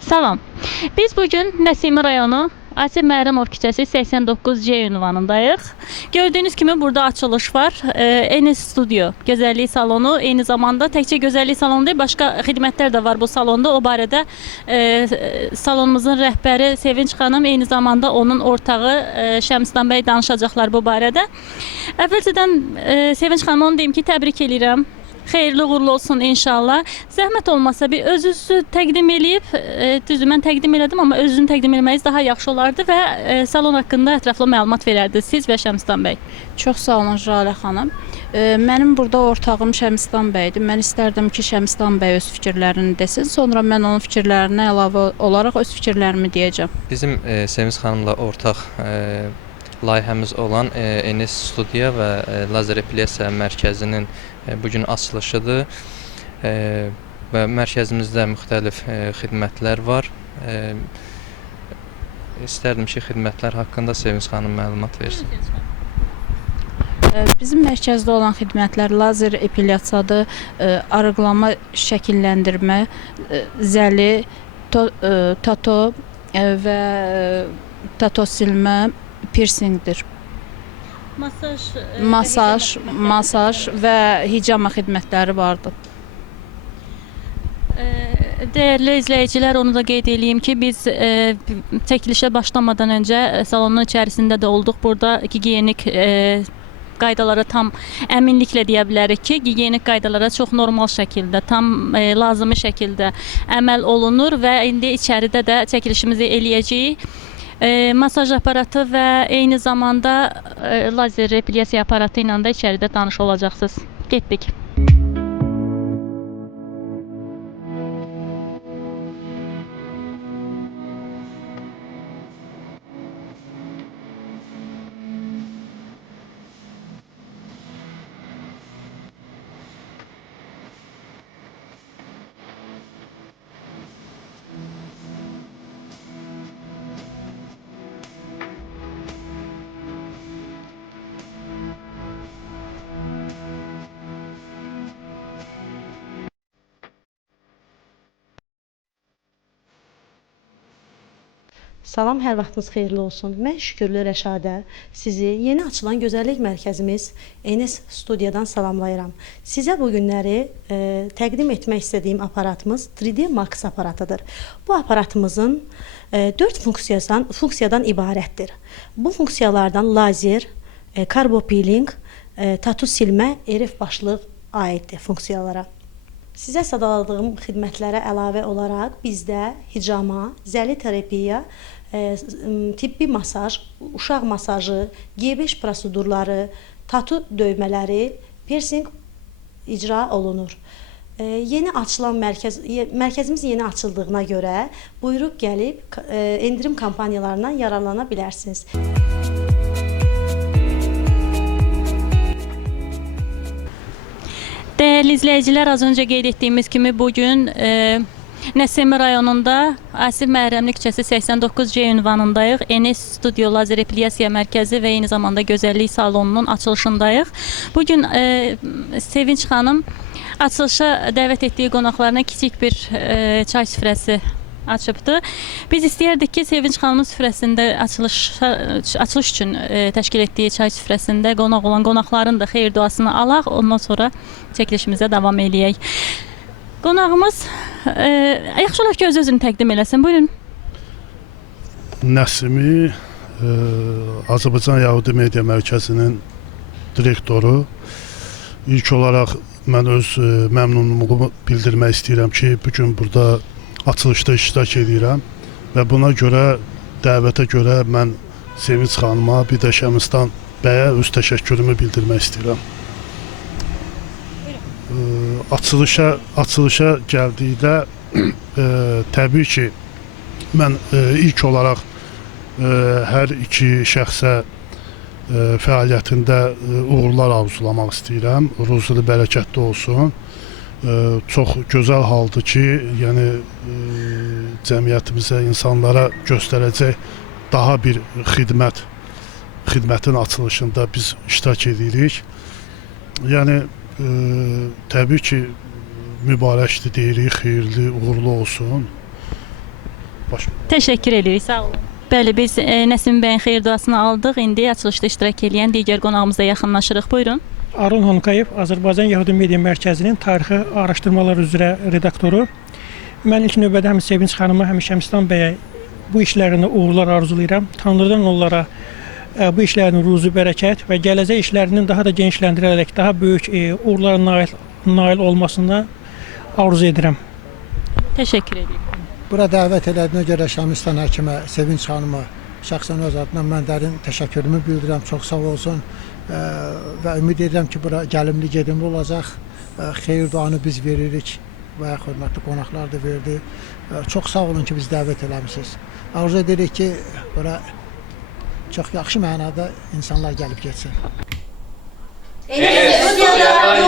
Salam. Biz bugün Nəsimi rayonu Asif Məhrəmov küçəsi 89C ünvanındayıq. Gördüyünüz kimi burada açılış var. Ee, Enes Studio gözəllik salonu. Eyni zamanda təkcə gözəllik salonu deyil, başqa xidmətlər də var bu salonda. O barədə e, salonumuzun rəhbəri Sevinç xanım, eyni zamanda onun ortağı e, Şəmsdan bəy danışacaqlar bu barədə. Əvvəlcədən e, Sevinç xanım onu deyim ki, təbrik eləyirəm. Xeyirli uğurlu olsun inşallah. Zəhmət olmasa bir özünüzü təqdim eləyib, e, düzdür mən təqdim elədim, amma özünü təqdim eləməyiz daha yaxşı olardı və e, salon haqqında ətraflı məlumat verərdiniz siz və Şəmsdan bəy. Çox sağ olun Jalə xanım. E, Mənim burada ortağım Şəmsdan bəydir. Mən istərdim ki, Şəmsdan bəy öz fikirlərini desin, sonra mən onun fikirlərinə əlavə olaraq öz fikirlərimi deyəcəm. Bizim e, Sevinç xanımla ortaq e, layihəmiz olan e, Enes Studiya və e, Lazer Epilyasiya mərkəzinin e, bu gün açılışıdır. Və mərkəzimizdə müxtəlif xidmətlər var. İstərdim ki, xidmətlər haqqında Sevinç xanım məlumat versin. Bizim mərkəzdə olan xidmətlər lazer epilyasiyadır, arıqlama, şəkilləndirmə, zəli, to, tato və tato silmə, piercingdir. Masaj, Masaj, masaj və hicama xidmətləri vardır. Değerli izleyiciler onu da qeyd edeyim ki biz e, çəkilişə başlamadan öncə e, salonun içərisində də olduq. Burada gigiyenik e, qaydalara tam əminliklə deyə bilərik ki, gigiyenik qaydalara çox normal şəkildə, tam e, lazımi şəkildə əməl olunur və indi içəridə də çəkilişimizi eləyəcəyik. E, masaj aparatı və eyni zamanda e, lazer epilyasiya aparatı ilə də içəridə tanış olacaqsınız. Getdik. Salam, hər vaxtınız xeyirli olsun. Mən Şükürlü Rəşadə sizi yeni açılan gözəllik mərkəzimiz Enes Studiyadan salamlayıram. Sizə bu günləri e, təqdim etmək istədiyim aparatımız 3D Max aparatıdır. Bu aparatımızın e, 4 funksiyadan funksiyadan ibarətdir. Bu funksiyalardan lazer, e, karbo peeling, e, tatu silmə, erif başlıq aiddir funksiyalara. Sizə sadaladığım xidmətlərə əlavə olaraq bizdə hicama, zəli terapiya, e, tibbi masaj, uşaq masajı, G5 prosedurları, tatu döymələri, piercing icra olunur. E, yeni açılan mərkəz mərkəzimiz yeni açıldığına görə buyurub gəlib e, endirim kampaniyalarından yararlana bilərsiniz. Değerli izleyiciler az önce qeyd etdiyimiz kimi bugün e, Nəsimi rayonunda Asif Məhrəmli küçəsi 89C ünvanındayıq. Enes Studio Lazer Epilyasiya Mərkəzi və eyni zamanda gözəllik salonunun açılışındayıq. Bugün e, Sevinç xanım açılışa dəvət etdiyi qonaqlarına kiçik bir e, çay süfrəsi açıbdı. Biz istəyərdik ki, Sevinç xanımın süfrəsində açılış açılış üçün e, təşkil etdiyi çay süfrəsində qonaq olan qonaqların da xeyir duasını alaq, ondan sonra çəkilişimizə davam eləyək. Qonağımız e, yaxşı olar ki, öz özünü təqdim eləsin. Buyurun. Nəsimi e, Azərbaycan Yahudi Media Mərkəzinin direktoru. İlk olaraq mən öz e, məmnunluğumu bildirmək istəyirəm ki, bu gün burada açılışda iştirak edirəm və buna görə dəvətə görə mən Sevinç xanıma, bir də Şəmistan bəyə öz təşəkkürümü bildirmək istəyirəm. Ə, açılışa açılışa gəldikdə ə, təbii ki mən ə, ilk olaraq ə, hər iki şəxsə ə, fəaliyyətində ə, uğurlar arzulamaq istəyirəm. Ruzulu bərəkətli olsun. Ə, çox gözəl haldır ki, yəni ə, cəmiyyətimizə, insanlara göstərəcək daha bir xidmət xidmətin açılışında biz iştirak edirik. Yəni ə, təbii ki mübarəkdir deyirik, xeyirli, uğurlu olsun. Baş Təşəkkür edirik. Sağ olun. Bəli, biz e, Nəsim bəyin xeyir duasını aldıq. İndi açılışda iştirak edən digər qonağımıza yaxınlaşırıq. Buyurun. Arun Honkayev, Azərbaycan Yəhudi Media Mərkəzinin tarixi araşdırmalar üzrə redaktoru. Mən ilk növbədə həm Sevinç xanıma, həm Şəmstan bəyə bu işlərində uğurlar arzulayıram. Tanrıdan onlara e, bu işlərin ruzu bərəkət və gələcək işlərinin daha da genişləndirərək daha böyük e, uğurlara nail, nail olmasını arzu edirəm. Təşəkkür edirik. Bura dəvət elədiyinə görə Şəmistan həkimə, Sevinç xanıma şəxsən öz adından mən dərin təşəkkürümü bildirirəm. Çox sağ olsun və ümid edirəm ki, bura gəlimli gedimli olacaq. Ə, Xeyir duanı biz veririk və hörmətli qonaqlar da verdi. Ə, Çox sağ olun ki, biz dəvət eləmisiniz. Arzu edirik ki, bura çox yaxşı mənada insanlar gəlib getsin. Gözləyirik.